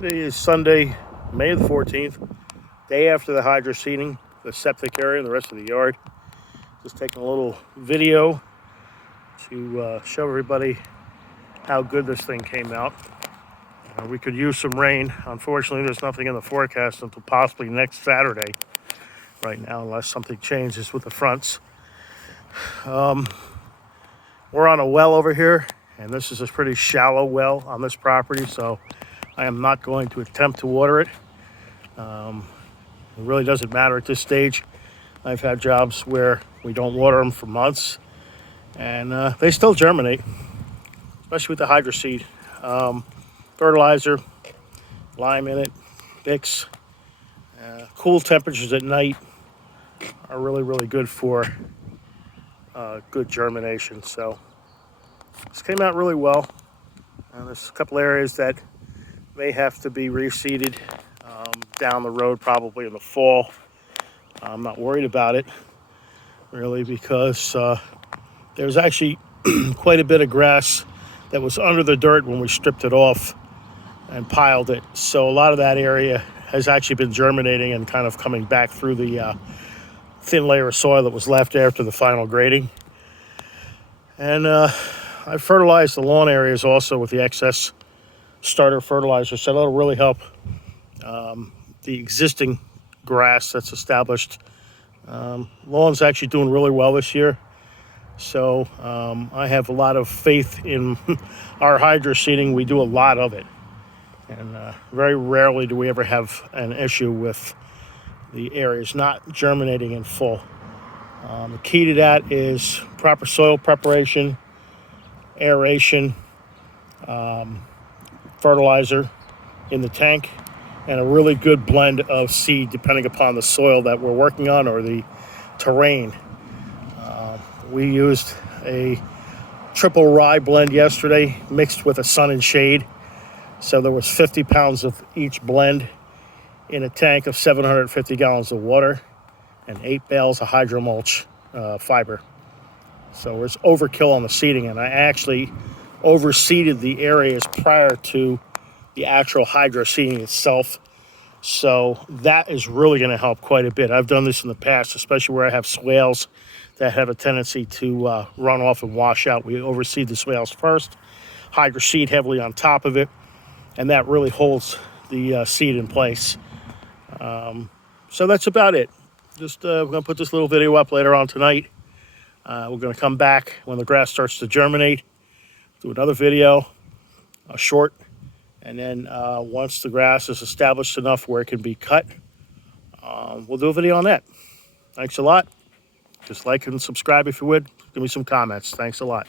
Today is Sunday, May the 14th, day after the hydroseeding, the septic area and the rest of the yard. Just taking a little video to show everybody how good this thing came out. We could use some rain. Unfortunately, there's nothing in the forecast until possibly next Saturday right now, unless something changes with the fronts. We're on a well over here, and this is a pretty shallow well on this property, so I am not going to attempt to water it. It really doesn't matter at this stage. I've had jobs where we don't water them for months, and they still germinate, especially with the hydroseed. Fertilizer, lime in it, Bix. Cool temperatures at night are really good for good germination. So this came out really well. There's a couple areas that may have to be reseeded down the road, probably in the fall. I'm not worried about it, really, because there's actually quite a bit of grass that was under the dirt when we stripped it off and piled it. So a lot of that area has actually been germinating and kind of coming back through the thin layer of soil that was left after the final grading. And I fertilized the lawn areas also with the excess starter fertilizer, so that'll really help the existing grass that's established. Lawn's actually doing really well this year, so I have a lot of faith in our hydroseeding. We do a lot of it, and very rarely do we ever have an issue with the areas not germinating in full. The key to that is proper soil preparation, aeration, fertilizer in the tank, and a really good blend of seed depending upon the soil that we're working on or the terrain. We used a triple rye blend yesterday mixed with a sun and shade, so there was 50 pounds of each blend in a tank of 750 gallons of water and 8 bales of hydromulch fiber. So it was overkill on the seeding, and I actually overseeded the areas prior to the actual hydroseeding itself. So that is really going to help quite a bit. I've done this in the past, especially where I have swales that have a tendency to run off and wash out. We overseed the swales first, hydroseed heavily on top of it, and that really holds the seed in place. So that's about it. Just we're going to put this little video up later on tonight. We're going to come back when the grass starts to germinate, do another video, short, and then once the grass is established enough where it can be cut, we'll do a video on that. Thanks a lot. Just like and subscribe if you would. Give me some comments. Thanks a lot.